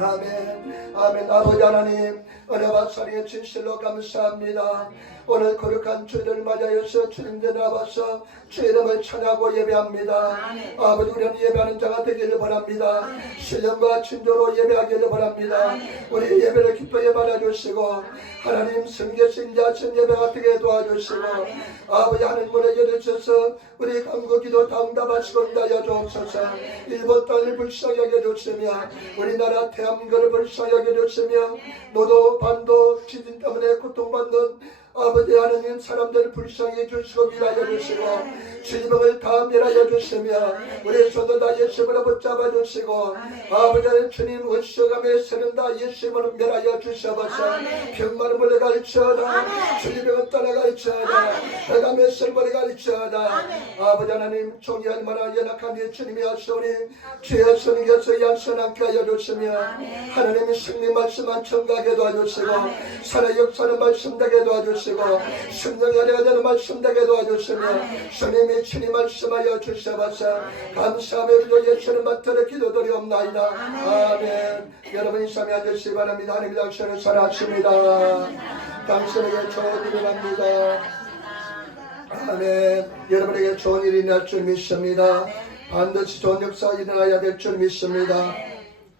아멘. 아멘. 아버지 하나님, 은혜와 사랑의 진실로 감사합니다. 오늘 거룩한 주일을 맞이하여서 주님들 나와서 주 이름을 찬양하고 예배합니다. 아버지, 우리는 예배하는 자가 되기를 바랍니다. 신령과 진도로 예배하기를 바랍니다. 우리 예배를 기쁘게 받아주시고 하나님 성계신 자신 예배가 되게 도와주시고 아버지 하늘 문에 열어주셔서 우리 간구 기도 응답하시고 인하여 주옵소서. 일본 땅을 불쌍히 여겨 주시며 우리나라 대한민국을 불쌍히 여겨 주시며 모두 반도 지진 때문에 고통받는 아버지 하나님 사람들을 불쌍히 해주시고 미라여 주시고 질병을 다 미라여 주시며 우리 손도 다 예수님으로 붙잡아 주시고 아버지 하나님 주님 은수감에 서는 다 예수님으로 멸하여 주셔서 병만은 물러갈지어다 질병은 떠나갈지어다 해감의 설벌이 갈지어다 아버지 하나님 종이 얼마나 연약한 이 주님이 하시오니 주의 성경에서 양선하게 하여 주시며 하나님의 승리 말씀만 청각에 도와주시고 살아 역사는 말씀되게 도와주시고 성령의 은혜가 되는 말씀되게 도와주시며 주님이 친히 말씀하여 주셔서 감사하며 우리도 예수를 맡들어 기도드리옵나이다. 아멘. 여러분 이 삶에 앉으시기 바랍니다. 하나님 당신을 사랑하십니다. 당신에게 좋은 일이 납니다. 아멘. 여러분에게 좋은 일이 날 줄 믿습니다. 반드시 좋은 역사가 일어나야 될 줄 믿습니다.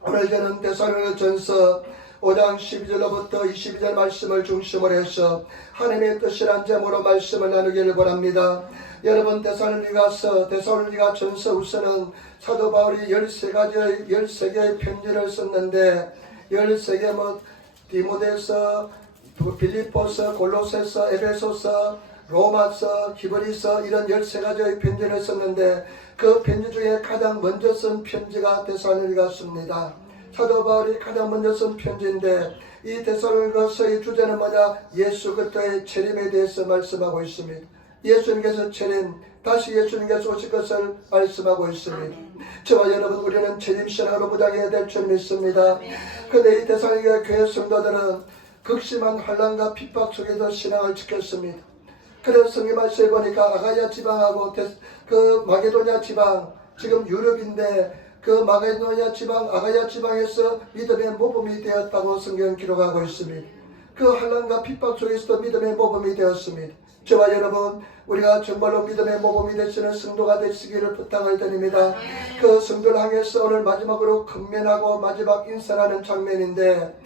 오늘 저는 데살로니가전서 5장 12절로부터 22절 말씀을 중심으로 해서 하나님의 뜻이란 제목으로 말씀을 나누기를 바랍니다. 여러분 데살로니가 전서 우선은 사도 바울이 13개의 편지를 썼는데 13개 디모데서, 빌립보서, 골로새서, 에베소서, 로마서, 히브리서 이런 13가지의 편지를 썼는데 그 편지 중에 가장 먼저 쓴 편지가 데살로니가서입니다. 사도 바울이 가장 먼저 쓴 편지인데 이 데살로니가서의 주제는 뭐냐? 예수 그리스도의 재림에 대해서 말씀하고 있습니다. 예수님께서 재림, 다시 예수님께서 오실 것을 말씀하고 있습니다. 저와 여러분 우리는 재림 신앙으로 무장해야 될 줄 믿습니다. 그런데 이 데살로니가 교회 성도들은 극심한 환난과 핍박 속에서 신앙을 지켰습니다. 그래서 성경 말씀에 보니까 아가야 지방하고 그 마게도냐 지방, 지금 유럽인데 그 마게도냐 지방, 아가야 지방에서 믿음의 모범이 되었다고 성경 기록하고 있습니다. 그 환난과 핍박 속에서도 믿음의 모범이 되었습니다. 저와 여러분 우리가 정말로 믿음의 모범이 되시는 성도가 되시기를 부탁을 드립니다. 그 성도를 향해서 오늘 마지막으로 건면하고 마지막 인사하는 장면인데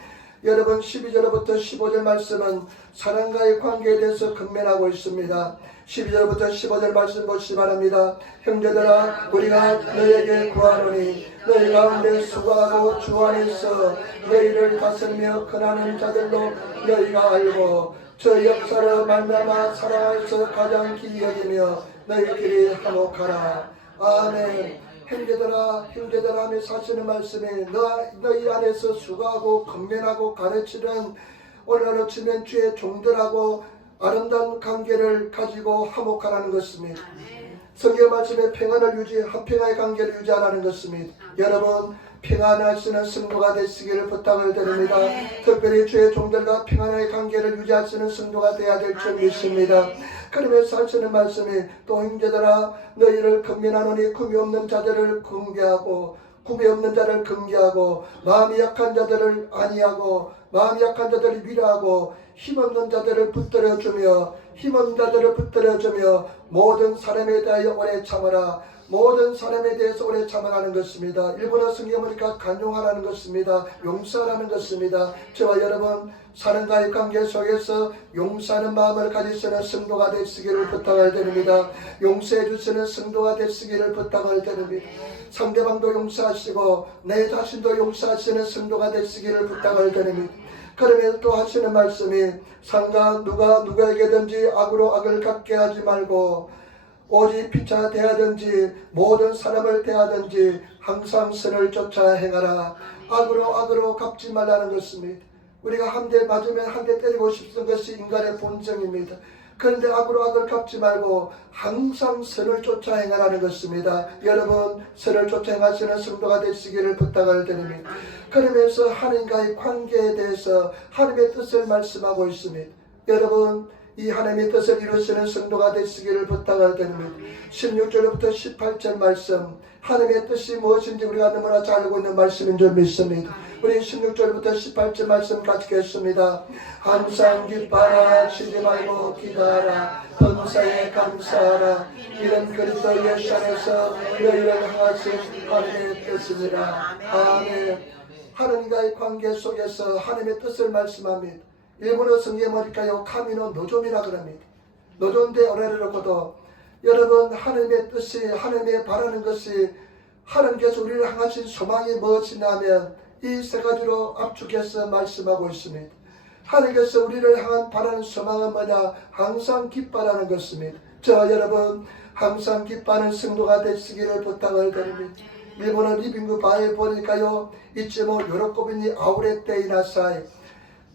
여러분 12절부터 15절 말씀은 사랑과의 관계에 대해서 건면하고 있습니다. 12절부터 15절 말씀 보시기 바랍니다. 형제들아 우리가 너에게 구하노니 너희 가운데 수고하고 주 안에서 너희를 다스리며 권하는 자들로 너희가 알고 저 역사를 만나마 사랑에서 가장 기이 여기며 너희끼리 화목하라. 아멘. 형제들아 하며 사시는 말씀에 너희 안에서 수고하고 건면하고 가르치는 오늘 아침엔 주의 종들하고 아름다운 관계를 가지고 화목하라는 것입니다. 성경 말씀에 평안을 화평의 관계를 유지하라는 것입니다. 여러분 평안하시는 성도가 되시기를 부탁을 드립니다. 특별히 주의 종들과 평안의 관계를 유지하시는 성도가 되어야 될 줄 믿습니다. 그러면서 하시는 말씀이 또 형제들아 너희를 건면하노니 꿈이 없는 자들을 긍휼하고 마음이 약한 자들을 안위하고 마음이 약한 자들을 위로하고 힘없는 자들을 붙들어주며 모든 사람에 대하여 오래 참으라. 모든 사람에 대해서 오래 참아가는 것입니다. 일본어 성경 보니까 간용하라는 것입니다. 용서하라는 것입니다. 저와 여러분 사랑과의 관계 속에서 용서하는 마음을 가지시는 성도가 되시기를 부탁을 드립니다. 용서해 주시는 성도가 되시기를 부탁을 드립니다. 상대방도 용서하시고 내 자신도 용서하시는 성도가 되시기를 부탁을 드립니다. 그러면서 또 하시는 말씀이 상가 누구에게든지 악으로 악을 갚게 하지 말고 오직 피차 대하든지 모든 사람을 대하든지 항상 선을 쫓아 행하라. 악으로 갚지 말라는 것입니다. 우리가 한 대 맞으면 한 대 때리고 싶은 것이 인간의 본성입니다. 그런데 악으로 악을 갚지 말고 항상 선을 쫓아 행하라는 것입니다. 여러분 선을 쫓아 행하시는 성도가 되시기를 부탁을 드립니다. 그러면서 하나님과의 관계에 대해서 하나님의 뜻을 말씀하고 있습니다. 여러분 이 하나님의 뜻을 이루시는 성도가 되시기를 부탁을 드립니다. 16절부터 18절 말씀, 하나님의 뜻이 무엇인지 우리가 너무나 잘 알고 있는 말씀인 줄 믿습니다. 우리 16절부터 18절 말씀 같이 읽겠습니다. 항상 기뻐하라, 쉬지 말고 기도하라, 범사에 감사하라. 이는 그리스도 예수 안에서 너희를 향하신 하나님의 뜻이니라. 아멘. 하나님과의 관계 속에서 하나님의 뜻을 말씀합니다. 일본어 성경에 뭐일까요? 카미노 노존이라 그럽니다. 노존대 오레르고도 여러분, 하나님의 뜻이, 하나님의 바라는 것이, 하나님께서 우리를 향하신 소망이 무엇이냐면 이 세 가지로 압축해서 말씀하고 있습니다. 하나님께서 우리를 향한 바라는 소망은 뭐냐? 항상 기뻐하라는 것입니다. 저와 여러분, 항상 기뻐하는 성도가 되시기를 부탁을 드립니다. 일본어 리빙구 바에 보니까요, 이쯤은 요로코비니 아우레테이 나사이,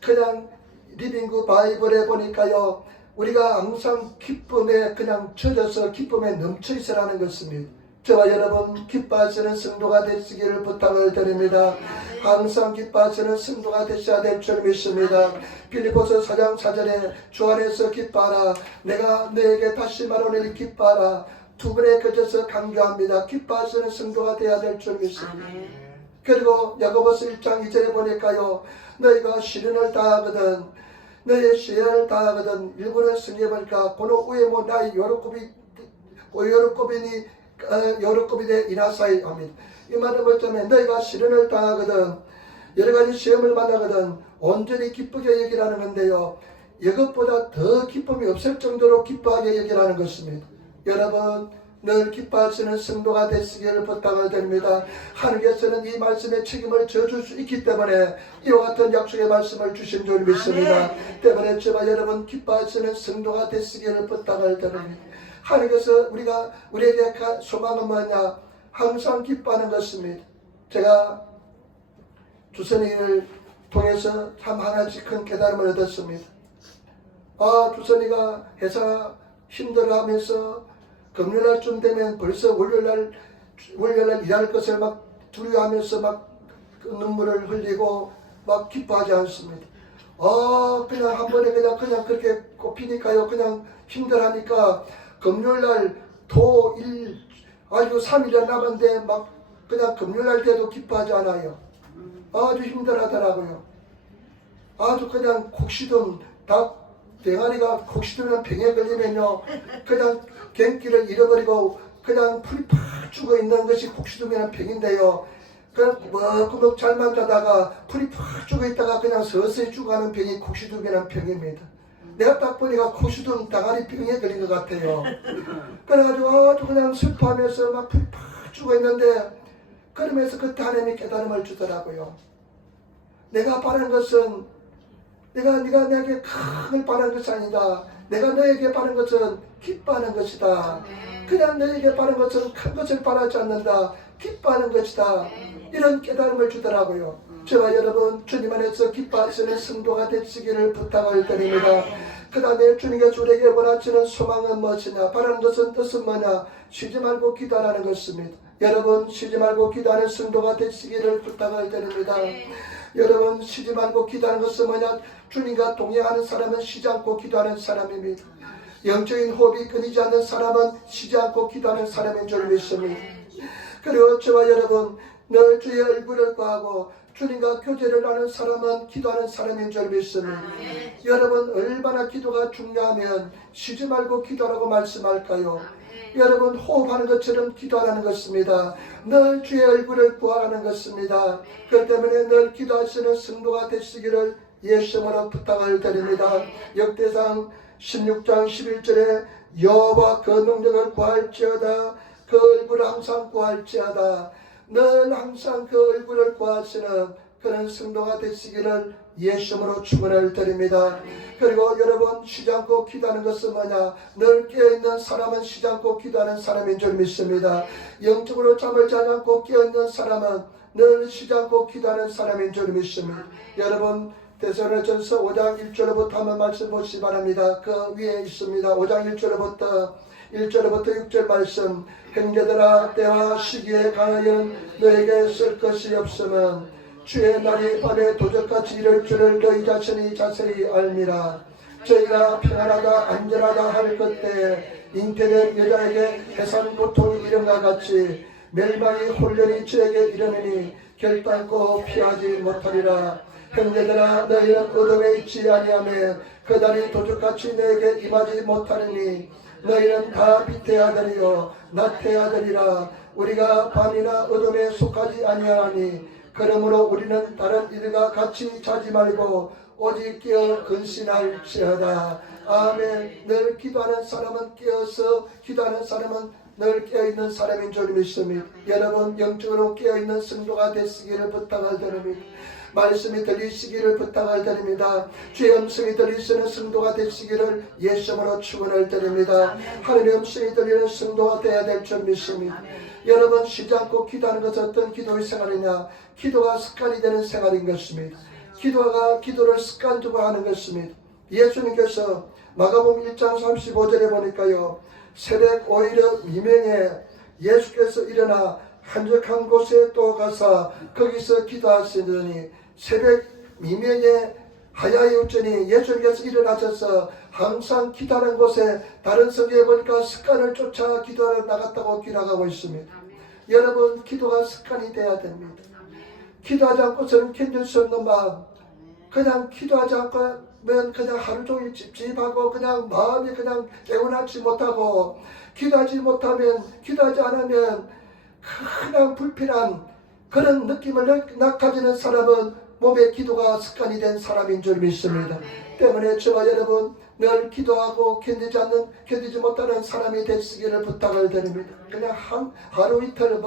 그냥 리빙구 바이블에 보니까요, 우리가 항상 기쁨에 그냥 젖어서 기쁨에 넘쳐 있으라는 것입니다. 저와 여러분, 기뻐하시는 성도가 되시기를 부탁을 드립니다. 항상 기뻐하시는 성도가 되셔야 될 줄 믿습니다. 빌립보서 4장 4절에 주 안에서 기뻐하라, 내가 너에게 다시 말하노니 기뻐하라, 두 번에 걸쳐서 강조합니다. 기뻐하시는 성도가 되어야 될 줄 믿습니다. 그리고 야고보서 1장 2절에 보니까요, 너희가 시련을 다하거든, 너의 시련을 다하거든, 일본어 성경에 보니까 고노 우에모 나이 요르코비니 이나사이 합니다. 이 말은 뭐냐면 너희가 시련을 당하거든, 여러가지 시험을 만나거든 온전히 기쁘게 여기라는 건데요, 이것보다 더 기쁨이 없을 정도로 기뻐하게 여기라는 것입니다. 여러분, 늘 기뻐하시는 성도가 되시기를 부탁을 드립니다. 하나님께서는 이 말씀의 책임을 져줄 수 있기 때문에 이와 같은 약속의 말씀을 주신 줄 믿습니다. 때문에 저와 여러분, 기뻐하시는 성도가 되시기를 부탁을 드립니다. 하나님께서 우리에게 소망은 뭐냐? 항상 기뻐하는 것입니다. 제가 주선이를 통해서 참 하나씩 큰 깨달음을 얻었습니다. 주선이가 회사 힘들어하면서 금요일날쯤 되면 벌써 월요일날 일할 것을 막 두려워하면서 막 눈물을 흘리고 막 기뻐하지 않습니다. 그냥 한 번에 그냥 그렇게 꼽히니까요, 그냥 힘들하니까 금요일날 토, 일, 아주 3일이 남았는데 막 그냥 금요일날 때도 기뻐하지 않아요. 아주 힘들하더라고요. 아주 그냥 곡시름, 병아리가 곡시름이나 병에 걸리면요, 그냥 gen기를 잃어버리고 그냥 풀이 팍 죽어 있는 것이 곡시름이나 병인데요, 그냥 꾸벅꾸벅 잘만 자다가 풀이 팍 죽어 있다가 그냥 서서히 죽어가는 병이 곡시름이나 병입니다. 내가 딱 보니까 곡시름 당아리 병에 걸린 것 같아요. 그래가지고 아주 그냥 슬퍼하면서 막 풀이 팍 죽어 있는데, 그러면서 그때 하나님이 깨달음을 주더라고요. 내가 바라는 것은 네가 내게 큰 걸 바라는 것이 아니다. 내가 너에게 바라는 것은 기뻐하는 것이다. 그냥 너에게 바라는 것은 큰 것을 바라지 않는다. 기뻐하는 것이다. 이런 깨달음을 주더라고요. 저와 여러분, 주님 안에서 기뻐하시는 성도가 되시기를 부탁을 드립니다. 그 다음에 주님께서 우리에게 원하시는 소망은 무엇이냐? 바라는 것은 뜻은 뭐냐? 쉬지 말고 기도하라는 것입니다. 여러분, 쉬지 말고 기도하는 성도가 되시기를 부탁을 드립니다. 여러분, 쉬지 말고 기도하는 것은 뭐냐? 주님과 동행하는 사람은 쉬지 않고 기도하는 사람입니다. 영적인 호흡이 끊이지 않는 사람은 쉬지 않고 기도하는 사람인 줄 믿습니다. 그리고 저와 여러분, 늘 주의 얼굴을 구하고 주님과 교제를 하는 사람은 기도하는 사람인 줄 믿습니다. 여러분, 얼마나 기도가 중요하면 쉬지 말고 기도하라고 말씀할까요? 여러분, 호흡하는 것처럼 기도하라는 것입니다. 늘 주의 얼굴을 구하라는 것입니다. 그렇기 때문에 늘 기도하시는 성도가 되시기를 예수님으로 부탁을 드립니다. 역대상 16장 11절에 여호와 그 능력을 구할지어다, 그 얼굴을 항상 구할지어다. 늘 항상 그 얼굴을 구하시는 그런 성도가 되시기를 예수님으로 축원을 드립니다. 그리고 여러분, 쉬지 않고 기도하는 것은 뭐냐? 늘 깨어있는 사람은 쉬지 않고 기도하는 사람인 줄 믿습니다. 영적으로 잠을 자지 않고 깨어있는 사람은 늘 쉬지 않고 기도하는 사람인 줄 믿습니다. 여러분, 데살로니가전서 5장 1절부터 한번 말씀 보시기 바랍니다. 그 위에 있습니다. 5장 1절부터 6절 말씀. 형제들아, 때와 시기에 관하여 너에게 쓸 것이 없으면 주의 날이 밤에 도적같이 이를 줄을 너희 자신이 자세히 알미라. 저희가 평안하다 안전하다 할 그때 잉태된 여자에게 해산 고통이 이른과 같이 멸망이 홀련히 저에게 이르느니 결단코 피하지 못하리라. 형제들아 너희는 어둠에 있지 아니하며 그 달이 도적같이 너에게 임하지 못하리니 너희는 다 빛의 아들이요 낮의 아들이라. 우리가 밤이나 어둠에 속하지 아니하니 그러므로 우리는 다른 이들과 같이 자지 말고 오직 깨어 근신할지어다. 아멘. 늘 기도하는 사람은 깨어서 기도하는 사람은 늘 깨어있는 사람인 줄 믿습니다. 여러분 영적으로 깨어있는 성도가 되시기를 부탁을 드립니다. 말씀이 들리시기를 부탁을 드립니다. 주의 음성이 들리시는 성도가 되시기를 예수님으로 축원을 드립니다. 하늘의 음성이 들리는 성도가 되어야 될 줄 믿습니다. 여러분 쉬지 않고 기도하는 것은 어떤 기도의 생활이냐? 기도가 습관이 되는 생활인 것입니다. 기도를 습관적으로 하는 것입니다. 예수님께서 마가복음 1장 35절에 보니까요, 새벽 오히려 미명에 예수께서 일어나 한적한 곳에 또 가서 거기서 기도하시더니 새벽 미명에 하야이웃전이 예수님께서 일어나셔서 항상 기도하는 곳에 다른 성경에 보니까 습관을 쫓아 기도하러 나갔다고 기록하고 있습니다. 여러분 기도가 습관이 돼야 됩니다. 기도하지 않고서는 견딜 수 없는 마음, 그냥 기도하지 않고면 그냥 하루 종일 찝찝하고 그냥 마음이 그냥 애원하지 못하고 기도하지 않으면 그냥 불필요한 그런 느낌을 가지는 사람은 몸에 기도가 습관이 된 사람인 줄 믿습니다. 때문에 저와 여러분 늘 기도하고 견디지 못하는 사람이 되시기를 부탁을 드립니다. 그냥 하루 이틀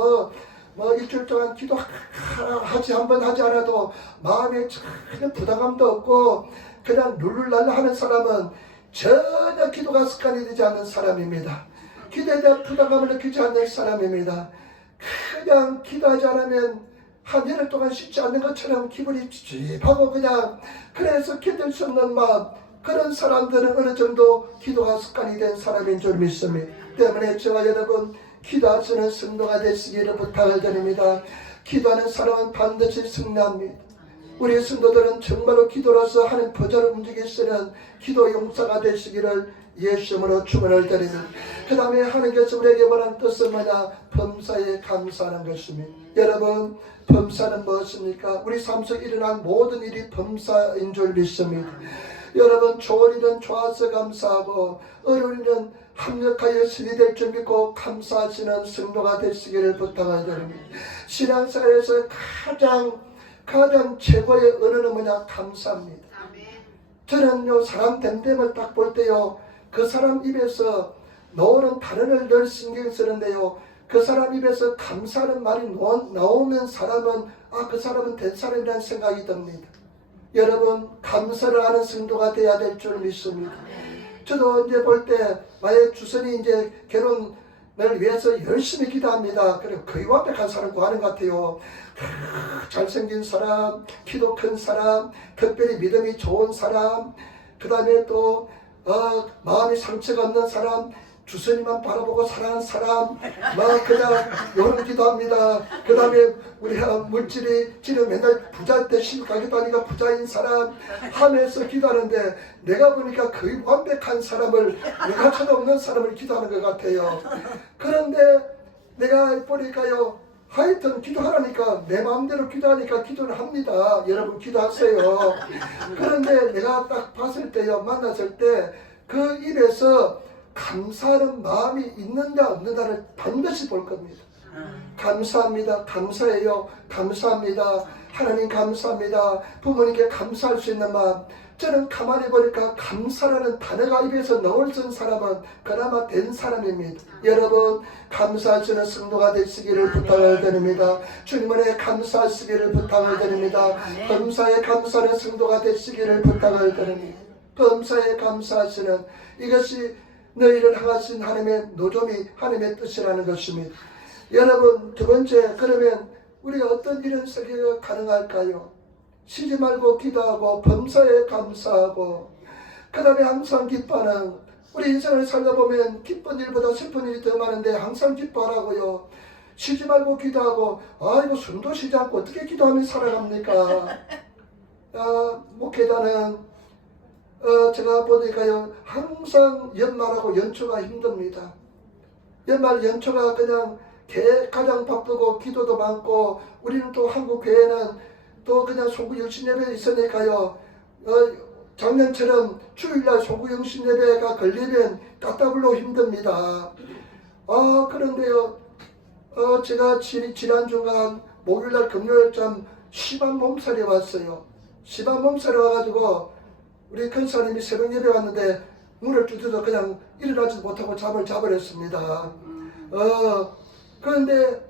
일주일 동안 기도하지 한번 하지 않아도 마음에 전혀 부담감도 없고 그냥 룰루랄라 하는 사람은 전혀 기도가 습관이 되지 않는 사람입니다. 기도에 대한 부담감을 느끼지 않는 사람입니다. 그냥 기도하지 않으면 한 열흘 동안 쉬지 않는 것처럼 기분이 찝찝하고 그냥 그래서 견딜 수 없는 마음, 그런 사람들은 어느 정도 기도가 습관이 된 사람인 줄 믿습니다. 때문에 저와 여러분 기도하시는 성도가 되시기를 부탁을 드립니다. 기도하는 사람은 반드시 승리합니다. 우리 성도들은 정말로 기도로서 하는 버전을 움직이시는 기도 용사가 되시기를 예수님으로 축원을 드립니다. 그 다음에 하나님께서 우리에게 원하는 뜻은 뭐냐? 범사에 감사하는 것입니다. 여러분 범사는 무엇입니까? 우리 삶 속에 일어난 모든 일이 범사인 줄 믿습니다. 여러분 좋은 일은 좋아서 감사하고 어려운 일은 합력하여 신이 될 줄 믿고 감사하시는 성도가 되시기를 부탁을 드립니다. 신앙생활에서 가장 최고의 은혜는 뭐냐? 감사합니다. 저는요 사람 됨됨을 딱 볼 때요 그 사람 입에서 나오는 단어를 늘 신경 쓰는데요 그 사람 입에서 감사하는 말이 나오면 사람은 그 사람은 된 사람이라는 생각이 듭니다. 여러분 감사를 하는 성도가 되어야 될 줄 믿습니다. 저도 이제 볼 때 만약 주선이 이제 결혼을 위해서 열심히 기도합니다. 그리고 거의 완벽한 사람 구하는 것 같아요. 잘생긴 사람, 키도 큰 사람, 특별히 믿음이 좋은 사람, 그 다음에 또 마음이 상처가 없는 사람, 주선이만 바라보고 사랑하는 사람, 그냥 이런 기도합니다. 그 다음에 우리 물질이 지금 맨날 부자 대신 가기도 하니까 부자인 사람 하면서 기도하는데 내가 보니까 거의 완벽한 사람을 내가 쳐다없는 사람을 기도하는 것 같아요. 그런데 내가 보니까요 하여튼 기도하라니까 내 마음대로 기도하니까 기도를 합니다. 여러분 기도하세요. 그런데 내가 딱 봤을 때요 만났을 때 그 입에서 감사하는 마음이 있는가 없는가를 반드시 볼 겁니다. 감사합니다. 감사해요. 감사합니다. 하나님 감사합니다. 부모님께 감사할 수 있는 마음. 저는 가만히 보니까 감사라는 단어가 입에서 나올 수 있는 사람은 그나마 된 사람입니다. 여러분 감사하시는 성도가 되시기를 부탁을 드립니다. 주님의 감사하시기를 부탁을 드립니다. 범사에 감사하는 성도가 되시기를 부탁을 드립니다. 범사에 감사하시는 이것이 너희를 향하신 하나님의 노점이 하나님의 뜻이라는 것입니다. 여러분 두 번째 그러면 우리가 어떤 일은 설계가 가능할까요? 쉬지 말고 기도하고 범사에 감사하고 그 다음에 항상 기뻐하는 우리 인생을 살다 보면 기쁜 일보다 슬픈 일이 더 많은데 항상 기뻐하라고요. 쉬지 말고 기도하고 이거 숨도 쉬지 않고 어떻게 기도하면 살아갑니까? 목회자는 제가 보니까요, 항상 연말하고 연초가 힘듭니다. 연말 연초가 그냥 가장 바쁘고 기도도 많고, 우리는 또 한국 교회는 또 그냥 송구 영신 예배 있으니까요, 작년처럼 주일날 송구 영신 예배가 걸리면 따따블로 힘듭니다. 그런데요, 제가 지난주간 목요일날 금요일쯤 심한 몸살이 왔어요. 심한 몸살이 와가지고 우리 큰사님이 새벽 예배 왔는데 문을 두드려 그냥 일어나지도 못하고 잠을 자버렸습니다. 그런데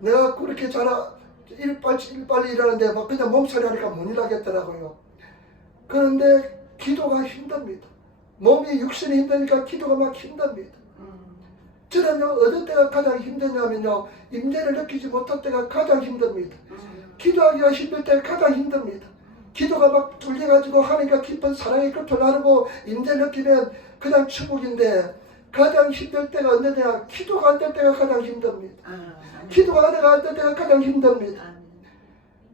내가 그렇게 빨리 일하는데 막 그냥 몸살이 하니까 못 일하겠더라고요. 그런데 기도가 힘듭니다. 몸이 육신이 힘드니까 기도가 막 힘듭니다. 저는요, 어느 때가 가장 힘드냐면요, 임재를 느끼지 못할 때가 가장 힘듭니다. 기도하기가 힘들 때가 가장 힘듭니다. 기도가 막 뚫려가지고 하나님과 깊은 사랑의 끝을 나누고 임재를 느끼면 그냥 축복인데, 가장 힘들 때가 언제냐? 기도가 안 될 때가 가장 힘듭니다. 기도가 안 될 때가 가장 힘듭니다.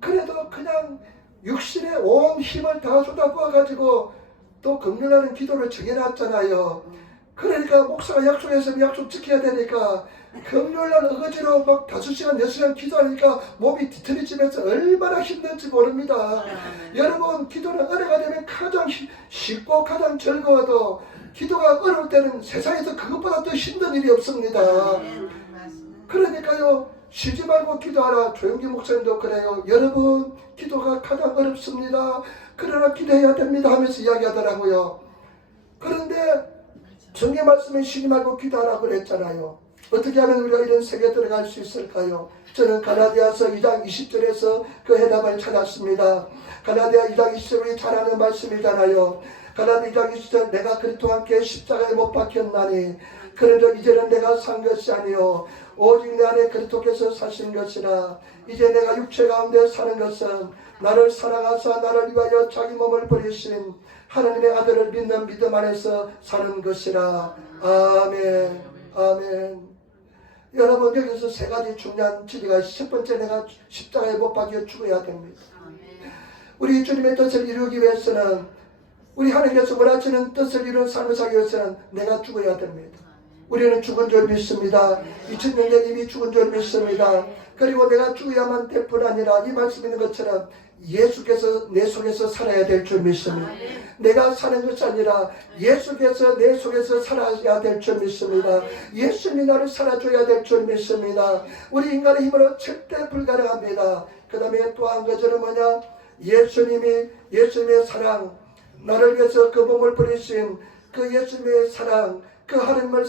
그래도 그냥 육신에 온 힘을 다 쏟아부어가지고 또 금요일날은 기도를 정해놨잖아요. 그러니까 목사가 약속했으면 약속 지켜야 되니까 금요일날 어거지로 막 5시간, 6시간 기도하니까 몸이 뒤틀리지면서 얼마나 힘든지 모릅니다. 여러분, 기도는 은혜가 되면 가장 쉽고 가장 즐거워도 기도가 어려울 때는 세상에서 그것보다 더 힘든 일이 없습니다. 그러니까요, 쉬지 말고 기도하라. 조용기 목사님도 그래요. 여러분, 기도가 가장 어렵습니다. 그러나 기도해야 됩니다 하면서 이야기하더라고요. 그런데 성경 말씀에 쉬지 말고 기도하라고 그랬잖아요. 어떻게 하면 우리가 이런 세계에 들어갈 수 있을까요? 저는 갈라디아서 2장 20절에서 그 해답을 찾았습니다. 갈라디아 2장 20절 우리 잘 아는 말씀이잖아요. 갈라디아 2장 20절 내가 그리스도와 함께 십자가에 못 박혔나니 그러므로 이제는 내가 산 것이 아니요 오직 내 안에 그리스도께서 사신 것이라. 이제 내가 육체 가운데 사는 것은 나를 사랑하사 나를 위하여 자기 몸을 버리신 하나님의 아들을 믿는 믿음 안에서 사는 것이라. 아멘. 아멘. 여러분, 여기서 세 가지 중요한 진리가, 첫 번째, 내가 십자가에 못 박혀 죽어야 됩니다. 우리 주님의 뜻을 이루기 위해서는, 우리 하나님께서 원하시는 뜻을 이루는 삶을 살기 위해서는 내가 죽어야 됩니다. 우리는 죽은 줄 믿습니다. 2000년 이미 죽은 줄 믿습니다. 그리고 내가 죽어야만 될 뿐 아니라 이 말씀 있는 것처럼 예수께서 내 속에서 살아야 될 줄 믿습니다. 내가 사는 것이 아니라 예수께서 내 속에서 살아야 될 줄 믿습니다. 예수님이 나를 살아줘야 될 줄 믿습니다. 우리 인간의 힘으로 절대 불가능합니다. 그 다음에 또 한 가지는 뭐냐? 예수님의 사랑, 나를 위해서 그 몸을 버리신 그 예수님의 사랑, 그 하나님을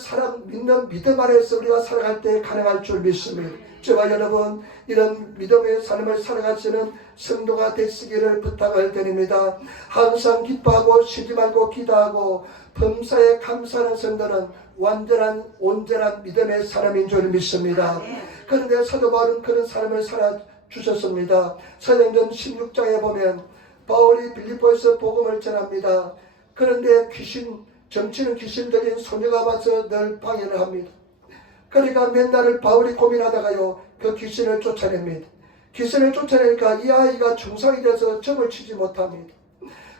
믿는 믿음 안에서 우리가 살아갈 때 가능할 줄 믿습니다. 저와 여러분, 이런 믿음의 삶을 살아가시는 성도가 되시기를 부탁을 드립니다. 항상 기뻐하고 쉬지 말고 기도하고 범사에 감사하는 성도는 온전한 믿음의 사람인 줄 믿습니다. 그런데 사도 바울은 그런 사람을 살아주셨습니다. 사도행전 16장에 보면 바울이 빌립보에서 복음을 전합니다. 그런데 정치는 귀신 들린 소녀가 와서 늘 방해를 합니다. 그러니까 맨날 바울이 고민하다가요, 그 귀신을 쫓아냅니다. 귀신을 쫓아내니까 이 아이가 중상이 돼서 점을 치지 못합니다.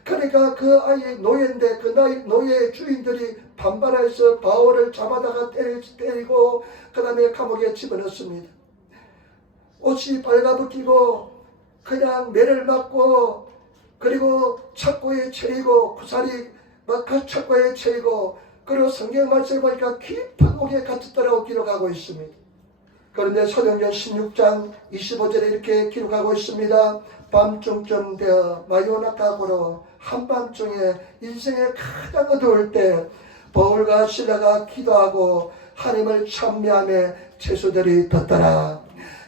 그러니까 그 아이의 노예인데 그 노예의 주인들이 반발해서 바울을 잡아다가 때리고 그 다음에 감옥에 집어넣습니다. 옷이 빨가벗기고 그냥 매를 맞고 그리고 착고에 채이고 구살이 막 착고에 채이고, 그리고 성경 말씀을 보니까 깊은 옥에 갇혔다라고 기록하고 있습니다. 그런데 사도행전 16장 25절에 이렇게 기록하고 있습니다. 밤중쯤 되어 마요나카고로 한밤중에 인생의 가장 어두울 때 바울과 실라가 기도하고 하나님을 찬미하며 제수들이 듣더라.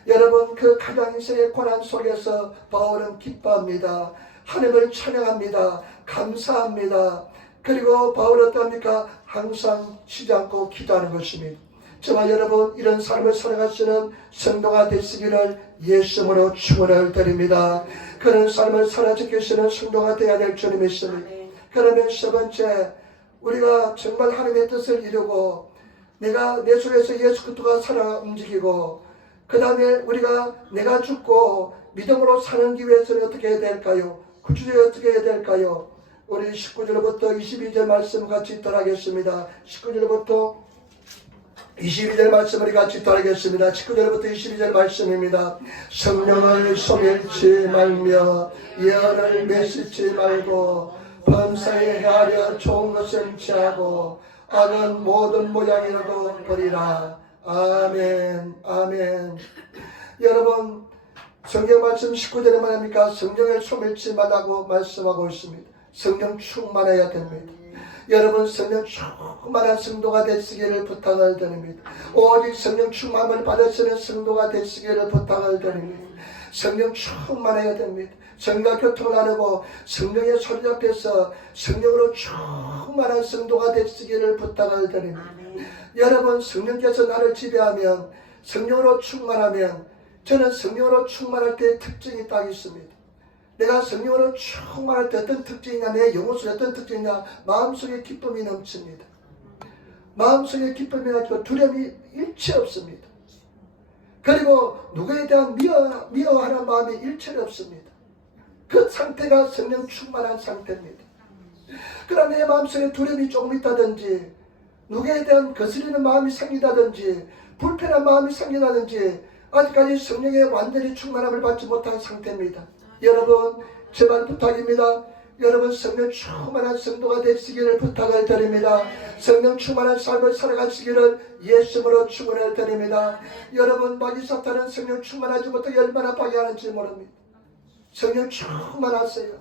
여러분, 그 가장 인생의 고난 속에서 바울은 기뻐합니다. 하나님을 찬양합니다. 감사합니다. 그리고 바울은 어떠합니까? 항상 쉬지 않고 기도하는 것입니다. 저와 여러분, 이런 삶을 살아가시는 성도가 되시기를 예수님으로 축원을 드립니다. 그런 삶을 살아지키시는 성도가 되어야 될 줄 믿습니다. 그러면 세 번째, 우리가 정말 하나님의 뜻을 이루고 내가 내 속에서 예수 그리스도가 살아 움직이고, 그 다음에 내가 죽고 믿음으로 사는 기 위해서는 어떻게 해야 될까요? 구주에 어떻게 해야 될까요? 우리 19절부터 22절 말씀 같이 따라하겠습니다. 19절부터 22절 말씀을 같이 따르겠습니다. 19절부터 22절 말씀입니다. 성령을 소멸치 말며 예언을 메시지 말고 범사에 헤아려 좋은 것은 취하고 악은 모든 모양이라도 버리라. 아멘. 아멘. 여러분, 성경 말씀 19절에 말합니까? 성령을 소멸치 말라고 말씀하고 있습니다. 성령 충만해야 됩니다. 여러분, 성령 충만한 성도가 되시기를 부탁을 드립니다. 오직 성령 충만을 받으시는 성도가 되시기를 부탁을 드립니다. 성령 충만해야 됩니다. 성령과 교통을 나누고 성령의 소리 앞에서 성령으로 충만한 성도가 되시기를 부탁을 드립니다. 여러분, 성령께서 나를 지배하면, 성령으로 충만하면, 저는 성령으로 충만할 때의 특징이 딱 있습니다. 내가 성령으로 충만할 때 어떤 특징이냐, 내 영혼 속에 어떤 특징이냐, 마음속에 기쁨이 넘칩니다. 마음속에 기쁨이 넘치고 두려움이 일체 없습니다. 그리고 누구에 대한 미워하는 마음이 일체 없습니다. 그 상태가 성령 충만한 상태입니다. 그러나 내 마음속에 두려움이 조금 있다든지, 누구에 대한 거스리는 마음이 생기다든지, 불편한 마음이 생기다든지, 아직까지 성령의 완전히 충만함을 받지 못한 상태입니다. 여러분, 제발 부탁입니다. 여러분, 성령 충만한 성도가 되시기를 부탁을 드립니다. 성령 충만한 삶을 살아가시기를 예수님으로 축원을 드립니다. 여러분, 마귀 사탄은 성령 충만하지 못하게 얼마나 방해하는지 모릅니다. 성령 충만하세요.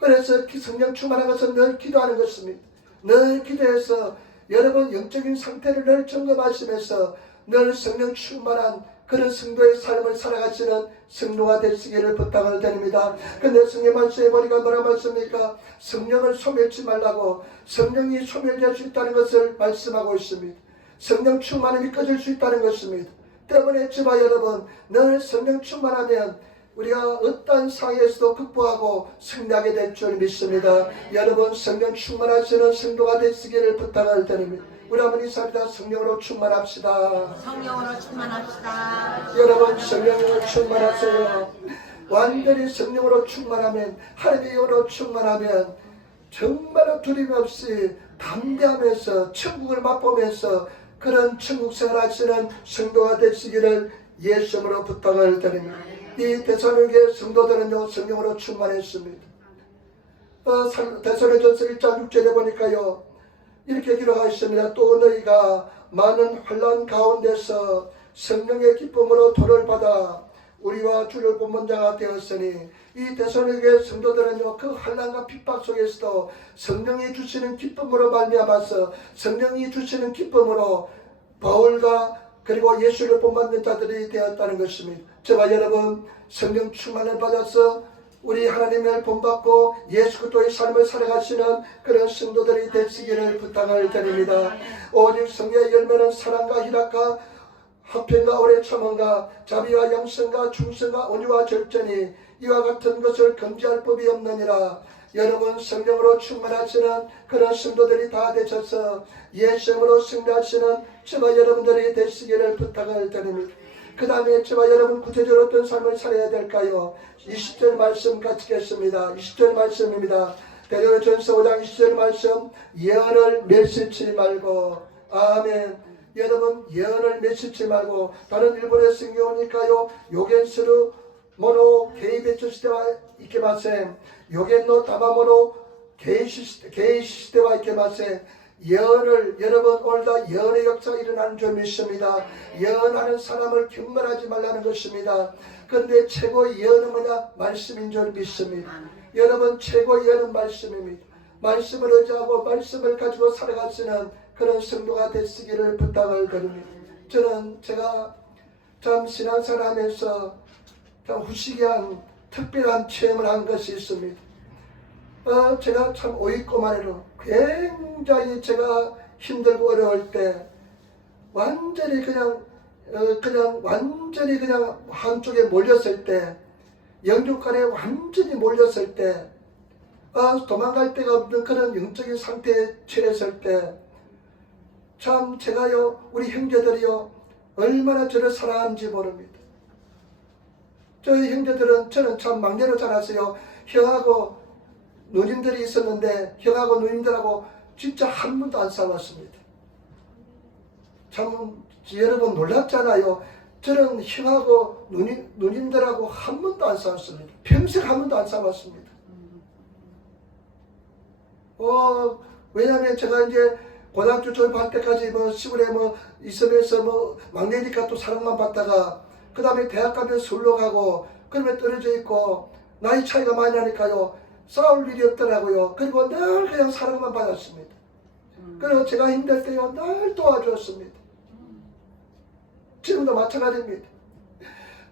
그래서 성령 충만한 것은 늘 기도하는 것입니다. 늘 기도해서 여러분 영적인 상태를 늘 점검하시면서 늘 성령 충만한 그런 성도의 삶을 살아가시는 성도가 되시기를 부탁을 드립니다. 근데 성령 말씀에 보니까 뭐라 말씀입니까? 성령을 소멸치 말라고, 성령이 소멸될 수 있다는 것을 말씀하고 있습니다. 성령 충만함이 꺼질 수 있다는 것입니다. 때문에 저와 여러분, 늘 성령 충만하면 우리가 어떤 상황에서도 극복하고 승리하게 될 줄 믿습니다. 여러분, 성령 충만하시는 성도가 되시기를 부탁을 드립니다. 우리 한번 인사합니다. 성령으로 충만합시다. 성령으로 충만합시다. 여러분, 성령으로 충만하세요. 완전히 성령으로 충만하면, 하나님의 영으로 충만하면 정말로 두려움 없이 담대하면서 천국을 맛보면서 그런 천국 생활하시는 성도가 되시기를 예수님으로 부탁을 드립니다. 이 데살로니게 성도들은요, 성령으로 충만했습니다. 데살로니전서 1장 6절에 보니까요, 이렇게 기록하고 있습니다. 또 너희가 많은 환난 가운데서 성령의 기쁨으로 도를 받아 우리와 주를 본본 자가 되었으니, 이 데살로니게 성도들은요, 그 환난과 핍박 속에서도 성령이 주시는 기쁨으로 말미암아서, 성령이 주시는 기쁨으로 바울과 그리고 예수를 본받는 자들이 되었다는 것입니다. 저와 여러분, 성령 충만을 받아서 우리 하나님을 본받고 예수 그리스도의 삶을 살아가시는 그런 성도들이 되시기를 부탁을 드립니다. 오직 성령의 열매는 사랑과 희락과 화평과 오래 참음과 자비와 양성과 충성과 온유와 절제니 이와 같은 것을 금지할 법이 없느니라. 여러분, 성령으로 충만하시는 그런 성도들이 다 되셔서 예수님으로 승리하시는 저와 여러분들이 되시기를 부탁을 드립니다. 그 다음에 저와 여러분 구체적으로 어떤 삶을 살아야 될까요? 20절 말씀 같이 읽겠습니다. 20절 말씀입니다. 데살로니전서 5장 20절 말씀, 예언을 맺지 말고. 아멘. 여러분, 예언을 맺지 말고. 다른 일본의 성경이니까요, 요겐스루 모노 게이베츠시대와 이케마셈, 요겐노 다마모노 게이시시대와 이케마셈. 예언을, 여러분, 오늘 다 예언의 역사가 일어나는 줄 믿습니다. 예언하는 사람을 경멸하지 말라는 것입니다. 그런데 최고의 예언은 뭐냐? 말씀인 줄 믿습니다. 여러분, 최고의 예언은 말씀입니다. 말씀을 의지하고 말씀을 가지고 살아가시는 그런 성도가 되시기를 부탁을 드립니다. 저는 제가 참 신앙생활 하면서 참 후시기한 특별한 체험을 한 것이 있습니다. 제가 참 오이꼬마리로 굉장히 제가 힘들고 어려울 때 완전히 그냥 한쪽에 몰렸을 때, 영육간에 완전히 몰렸을 때, 도망갈 데가 없는 그런 영적인 상태에 처했을 때, 참 제가요, 우리 형제들이요, 얼마나 저를 사랑하는지 모릅니다. 저희 형제들은, 저는 참 막내로 자랐어요. 형하고 누님들이 있었는데 형하고 누님들하고 진짜 한 번도 안 싸웠습니다. 참 여러분 놀랍잖아요. 저는 형하고 누님들하고 한 번도 안 싸웠습니다. 평생 한 번도 안 싸웠습니다. 왜냐하면 제가 이제 고등학교 졸업할 때까지 뭐 시골에 뭐 있으면서 뭐 막내니까 또 사랑만 받다가 그 다음에 대학 가면 서울로 가고 그러면 떨어져 있고 나이 차이가 많이 나니까요 싸울 일이 없더라고요. 그리고 늘 그냥 사랑만 받았습니다. 그리고 제가 힘들 때요 늘 도와주었습니다. 지금도 마찬가지입니다.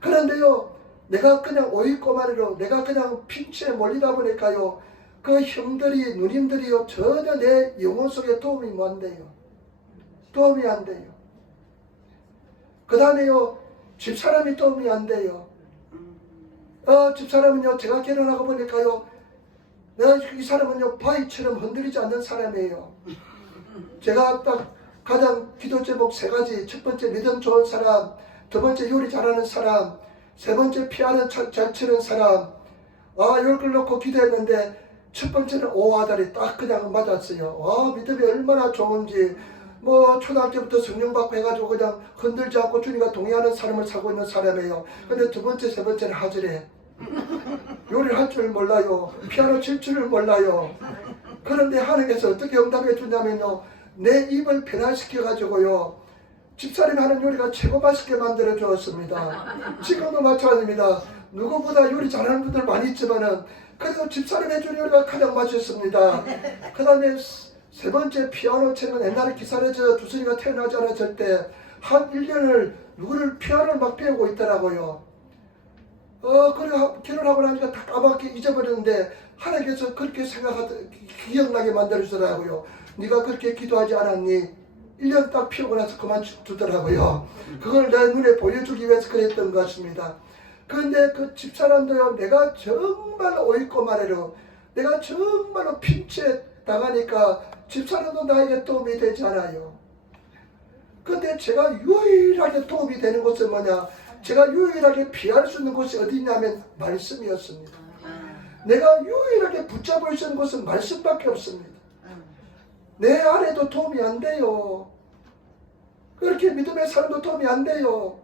그런데요 내가 그냥 오이꼬마리로 내가 그냥 핀치에 몰리다 보니까요 그 형들이 누님들이요 전혀 내 영혼 속에 도움이 안 돼요. 도움이 안 돼요. 그 다음에요 집사람이 도움이 안 돼요. 집사람은요 제가 결혼하고 보니까요 내가 이 사람은요 바위처럼 흔들리지 않는 사람이에요. 제가 딱 가장 기도 제목 3가지. 첫 번째 믿음 좋은 사람, 두 번째 요리 잘하는 사람, 세 번째 피아노 잘 치는 사람. 이걸 놓고 기도했는데 첫 번째는 오아다리 딱 그냥 맞았어요. 믿음이 얼마나 좋은지. 뭐 초등학교부터 성령 받고 해가지고 그냥 흔들지 않고 주님과 동의하는 삶을 살고 있는 사람이에요. 근데 두 번째, 세 번째는 하질해. 요리를 할 줄 몰라요. 피아노 칠 줄을 몰라요. 그런데 하나님께서 어떻게 응답해 주냐면요. 내 입을 변화시켜 가지고요. 집사람이 하는 요리가 최고 맛있게 만들어 주었습니다. 지금도 마찬가지입니다. 누구보다 요리 잘하는 분들 많이 있지만은 그래도 집사람이 해준 요리가 가장 맛있습니다. 그 다음에 세 번째 피아노 치는 옛날에 기사레저 두순이가 태어나지 않았을 때 한 1년을 누구를 피아노를 막 배우고 있더라고요. 그래 결혼하고 나니까 다 까맣게 잊어버렸는데 하나님께서 그렇게 기억나게 만들어주더라고요. 네가 그렇게 기도하지 않았니? 1년 딱 피우고 나서 그만두더라고요. 그걸 내 눈에 보여주기 위해서 그랬던 것 같습니다. 그런데 그 집사람도요 내가 정말로 오이고 말해로 내가 정말로 핀치에 당하니까 집사람도 나에게 도움이 되지 않아요. 그런데 제가 유일하게 도움이 되는 것은 뭐냐? 제가 유일하게 피할 수 있는 곳이 어디 있냐면 말씀이었습니다. 내가 유일하게 붙잡을 수 있는 곳은 말씀밖에 없습니다. 내 안에도 도움이 안 돼요. 그렇게 믿음의 사람도 도움이 안 돼요.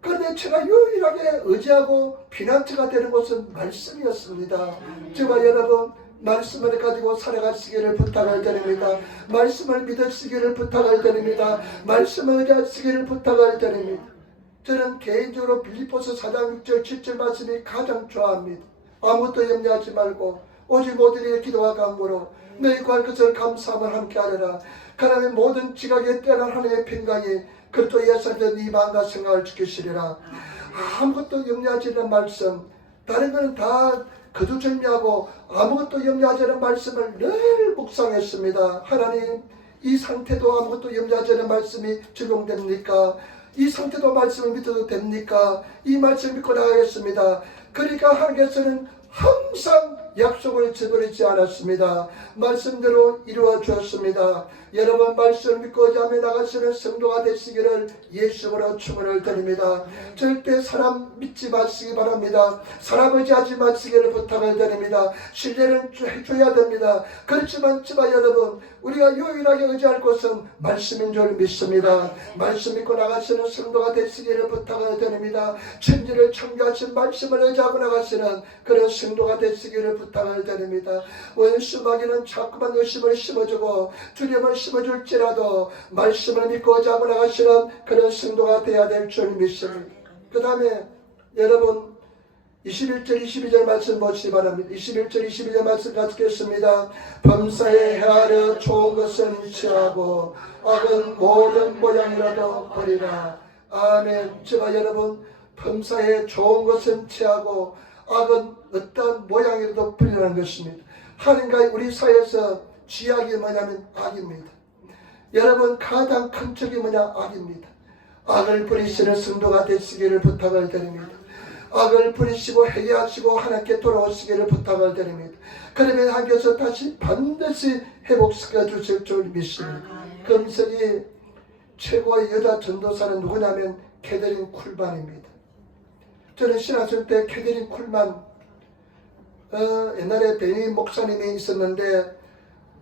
그런데 제가 유일하게 의지하고 피난처가 되는 곳은 말씀이었습니다. 제가 여러분 말씀을 가지고 살아가시기를 부탁을 드립니다. 말씀을 믿으시기를 부탁을 드립니다. 말씀을 의지하시기를 부탁을 드립니다. 저는 개인적으로 빌립보서 4장 6절 7절 말씀이 가장 좋아합니다. 아무것도 염려하지 말고 오직 모든 일에 기도와 간구로 너희 구할 것을 감사함을 함께 하리라. 그러면 모든 지각에 뛰어난 하나님의 평강이 그리스도 예수 안에서 네 마음과 생각을 지키시리라. 아무것도 염려하지 않는 말씀, 다른 것은 다 거두절미하고 아무것도 염려하지 않는 말씀을 늘 묵상했습니다. 하나님, 이 상태도 아무것도 염려하지 않는 말씀이 적용됩니까? 이 상태도 말씀을 믿어도 됩니까? 이 말씀을 믿고 나가겠습니다. 그러니까 하나님께서는 항상 약속을 저버리지 않았습니다. 말씀대로 이루어 주었습니다. 여러분 말씀을 믿고 자며 나가시는 성도가 되시기를 예수로 축원을 드립니다. 절대 사람 믿지 마시기 바랍니다. 사람 의지하지 마시기를 부탁을 드립니다. 신뢰는 해줘야 됩니다. 그렇지만 여러분 우리가 유일하게 의지할 것은 말씀인 줄 믿습니다. 말씀 믿고 나가시는 성도가 되시기를 부탁을 드립니다. 천지를 창조하신 말씀을 의지하고 나가시는 그런 성도가 되시기를 부탁을 드립니다. 원수 마귀는 자꾸만 의심을 심어주고 두려움을 심어줄지라도 말씀을 믿고 의지하고 나가시는 그런 성도가 되어야 될 줄 믿습니다. 그 다음에 여러분 21절 22절 말씀 보시기 바랍니다. 21절 22절 말씀 갖겠습니다. 범사에 헤아려 좋은 것은 취하고 악은 모든 모양이라도 버리라. 아멘. 제가 여러분 범사에 좋은 것은 취하고 악은 어떤 모양이라도 버리라는 것입니다. 하나님과 우리 사회에서 쥐약이 뭐냐면 악입니다. 여러분 가장 큰 적이 뭐냐? 악입니다. 악을 버리시는 성도가 되시기를 부탁을 드립니다. 악을 버리시고 회개하시고 하나님께 돌아오시기를 부탁을 드립니다. 그러면 하나님께서 다시 반드시 회복시켜 주실 줄 믿습니다. 금석이 최고의 여자 전도사는 누구냐면 캐더린 쿨만입니다. 저는 신학생 때 캐더린 쿨만 옛날에 베니 목사님이 있었는데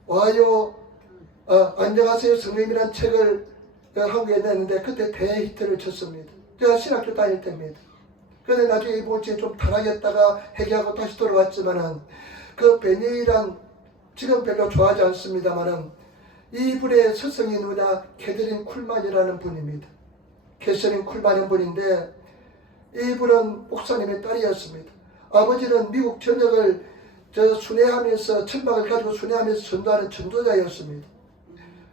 와요 안녕하세요 성령이라는 책을 한국에 냈는데 그때 대히트를 쳤습니다. 제가 신학교 다닐 때입니다. 그런데 나중에 이번 주에 좀 타락했다가 회개하고 다시 돌아왔지만은 그 베니란 지금 별로 좋아하지 않습니다만은 이분의 스승이 누구냐 캐서린 쿨만이라는 분입니다. 캐서린 쿨만이라는 분인데 이분은 목사님의 딸이었습니다. 아버지는 미국 전역을 순회하면서 천막을 가지고 순회하면서 전도하는 전도자였습니다.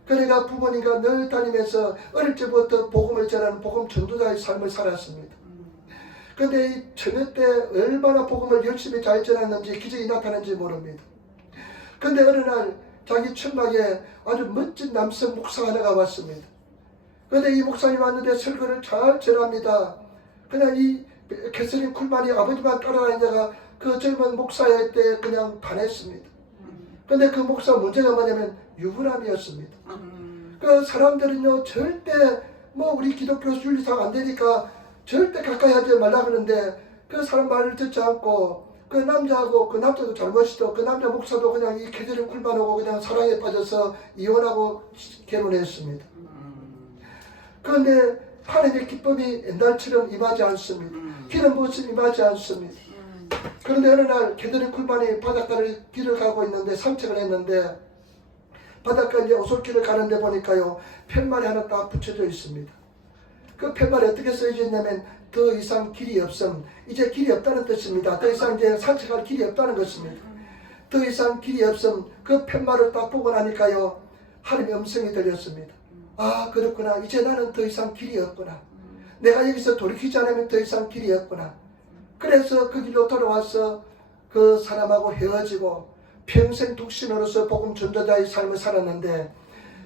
그러니까 부모님과 늘 다니면서 어릴 때부터 복음을 전하는 복음 전도자의 삶을 살았습니다. 그런데 이 처녀 때 얼마나 복음을 열심히 잘 전했는지 기적이 나타난지 모릅니다. 그런데 어느 날 자기 천막에 아주 멋진 남성 목사 하나가 왔습니다. 그런데 이 목사님 왔는데 설교를 잘 전합니다. 그냥 이 캐서린 쿨만이 아버지만 따라다니다가 그 젊은 목사의 때 그냥 반했습니다. 그런데 그 목사 문제가 뭐냐면 유부남이었습니다. 그 사람들은요 절대 뭐 우리 기독교 윤리상 안 되니까 절대 가까이 하지 말라 그러는데 그 사람 말을 듣지 않고 그 남자하고 그 남자도 잘못이도 그 남자 목사도 그냥 이 캐서린 쿨만하고 그냥 사랑에 빠져서 이혼하고 결혼했습니다. 그런데 하나님의 기쁨이 옛날처럼 임하지 않습니다. 기름 부으심 임하지 않습니다. 그런데 어느 날 캐서린 쿨만이 바닷가를 길을 가고 있는데 산책을 했는데 바닷가 이제 오솔길을 가는데 보니까요 팻말이 하나 딱 붙여져 있습니다. 그 팻말이 어떻게 써져 있냐면 더 이상 길이 없음. 이제 길이 없다는 뜻입니다. 더 이상 이제 산책할 길이 없다는 것입니다. 더 이상 길이 없음. 그 팻말을 딱 보고 나니까요 하나님의 음성이 들렸습니다. 아 그렇구나. 이제 나는 더 이상 길이 없구나. 내가 여기서 돌이키지 않으면 더 이상 길이 없구나. 그래서 그 길로 돌아와서 그 사람하고 헤어지고 평생 독신으로서 복음 전도자의 삶을 살았는데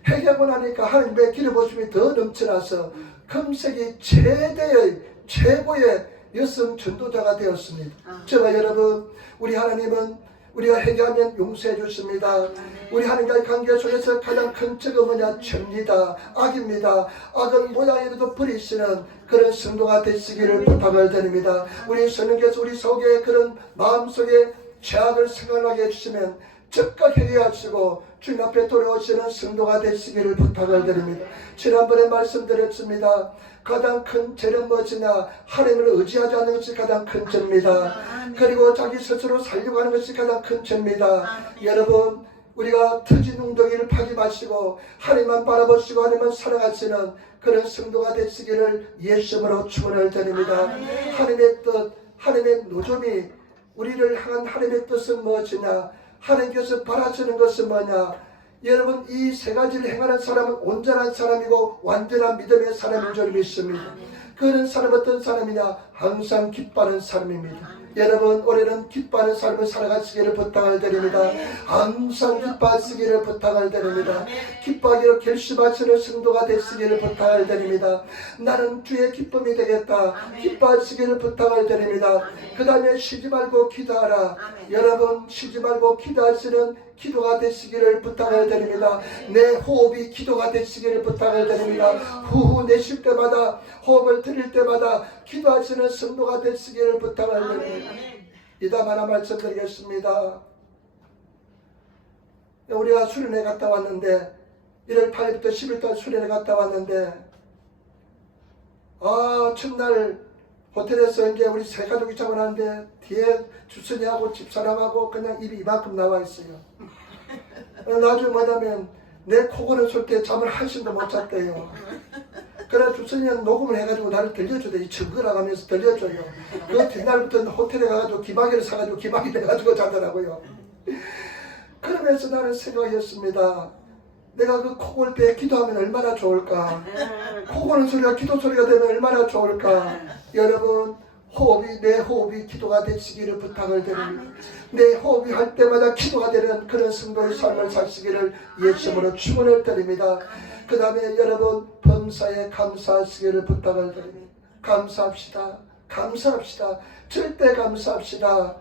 회개하고 나니까 하나님의 기름 부으심이 더 넘쳐나서 금세기 최고의 여성 전도자가 되었습니다. 저와 여러분 우리 하나님은 우리가 회개하면 용서해 주십니다. 우리 하나님과의 관계 속에서 가장 큰 죄가 뭐냐? 죄입니다. 악입니다. 악은 모양이라도 버리시는 그런 성도가 되시기를 부탁을 드립니다. 우리 성령께서 우리 속에 그런 마음속에 죄악을 생각나게 해주시면 즉각 회개하시고 주님 앞에 돌아오시는 성도가 되시기를 부탁을 드립니다. 지난번에 말씀드렸습니다. 가장 큰 죄는 뭐지냐? 하나님을 의지하지 않는 것이 가장 큰 죄입니다. 그리고 자기 스스로 살려고 하는 것이 가장 큰 죄입니다. 여러분 우리가 터진 웅덩이를 파지 마시고 하나님만 바라보시고 하나님만 살아가시는 그런 성도가 되시기를 예수님으로 축원을 드립니다. 하나님의 뜻, 하나님의 노점이 우리를 향한 하나님의 뜻은 무엇이냐? 하나님께서 바라시는 것은 뭐냐? 여러분 이 세 가지를 행하는 사람은 온전한 사람이고 완전한 믿음의 사람인 줄 믿습니다. 그런 사람 어떤 사람이냐? 항상 기뻐하는 사람입니다. 여러분 올해는 기뻐하는 삶을 살아가시기를 부탁을 드립니다. 항상 기뻐하시기를 부탁을 드립니다. 기뻐하기로 결심하시는 성도가 되시기를 부탁을 드립니다. 나는 주의 기쁨이 되겠다. 기뻐하시기를 부탁을 드립니다. 그 다음에 쉬지 말고 기도하라. 여러분 쉬지 말고 기도하시는 기도가 되시기를 부탁을 드립니다. 내 호흡이 기도가 되시기를 부탁을 드립니다. 후후 내쉴 때마다 호흡을 들일 때마다 기도하시는 성도가 되시기를 부탁을 드립니다. 이담 하나 말씀드리겠습니다. 우리가 수련회 갔다 왔는데 1월 8일부터 10일까지 수련회 갔다 왔는데 첫날 호텔에서 이제 우리 세 가족이 자고 나는데 뒤에 주선이하고 집사람하고 그냥 입이 이만큼 나와 있어요. 나중에 뭐냐면 내 코 고는 소리 때 잠을 한숨도 못 잤대요. 그래 주선이는 녹음을 해가지고 나를 들려줘대. 이 증거라 가면서 들려줘요. 그 뒷날부터는 호텔에 가가지고 기마개를 사가지고 기마개 내가지고 자더라고요. 그러면서 나는 생각했습니다. 내가 그 코 골 때 기도하면 얼마나 좋을까? 코 고는 소리가 기도 소리가 되면 얼마나 좋을까? 여러분 호흡이 내 호흡이 기도가 되시기를 부탁을 드립니다. 내 호흡이 할 때마다 기도가 되는 그런 성도의 삶을 사시기를 예수님으로 축원을 드립니다. 그 다음에 여러분 범사에 감사하시기를 부탁을 드립니다. 감사합시다. 감사합시다. 절대 감사합시다.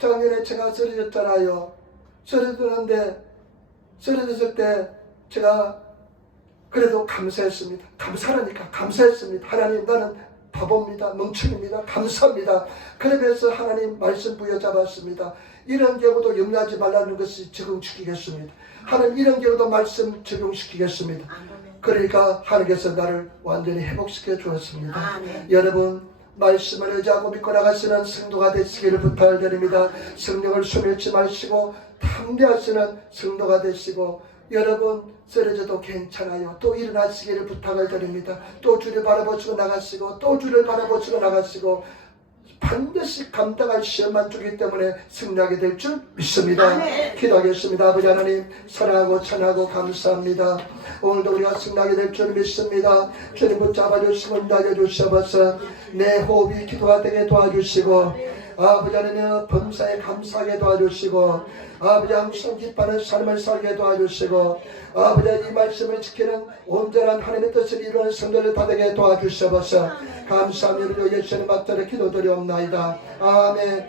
작년에 제가 쓰러졌잖아요. 쓰러졌을 때 제가 그래도 감사했습니다. 감사하니까 감사했습니다. 하나님 나는 바보입니다. 멍청입니다. 감사합니다. 그러면서 하나님 말씀 부여잡았습니다. 이런 경우도 염려하지 말라는 것이 적용시키겠습니다. 하나님 이런 경우도 말씀 적용시키겠습니다. 그러니까 하나님께서 나를 완전히 회복시켜 주었습니다. 여러분 말씀을 의지하고 믿고 나가시는 성도가 되시기를 부탁을 드립니다. 성령을 숨잃지 마시고 탐대하시는 성도가 되시고 여러분 쓰러져도 괜찮아요. 또 일어나시기를 부탁을 드립니다. 또 주를 바라보시고 나가시고 또 주를 바라보시고 나가시고 반드시 감당할 시험만 주기 때문에 승리하게 될 줄 믿습니다. 기도하겠습니다. 아버지 하나님 사랑하고 찬하고 감사합니다. 오늘도 우리가 승리하게 될 줄 믿습니다. 주님 붙잡아주시고 인도하여 주시옵소서. 내 호흡이 기도가 되게 도와주시고 아버지 하나님 범사에 감사하게 도와주시고 아버지 항상 기뻐하는 삶을 살게 도와주시고 아버지 이 말씀을 지키는 온전한 하나님의 뜻을 이루는 성도를 다 되게 도와주시옵소서. 감사합니다. 예수님 앞에 기도드리옵나이다. 아멘.